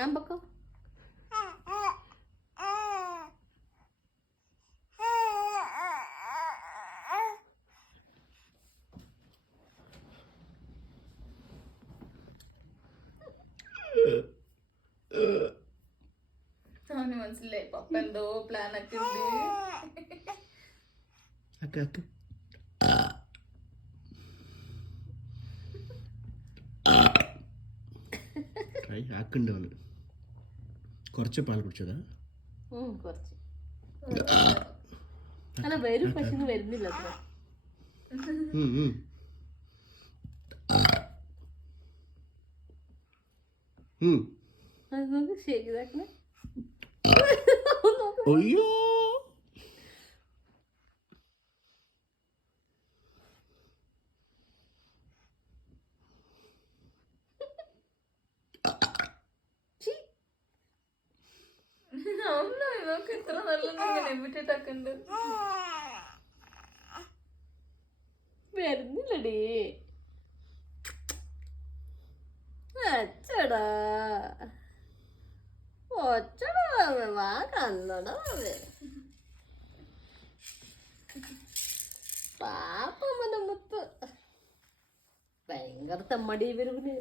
ആമ്പക്കോ അവന് മനസ്സിലായി പപ്പ എന്തോ പ്ലാനൊക്കെ ഉണ്ട്. ആക്കുണ്ടവന് കുറച്ച് പാൽ കുടിച്ചതാ കുറച്ച് അല്ല വരും പക്ഷെ വരുന്നില്ല അത്ര ശരിയാക്കണേ. അയ്യോ ഇതൊക്കെ ഇത്ര നല്ല എവിട്ടിട്ടൊക്കെണ്ട് വരുന്നില്ലടേ. അച്ചടാ ഒച്ചടാ വാ കന്നടാ പാപ്പമ്മന്റെ മുത്ത് ഭയങ്കര തമ്മടി വരുന്നേ.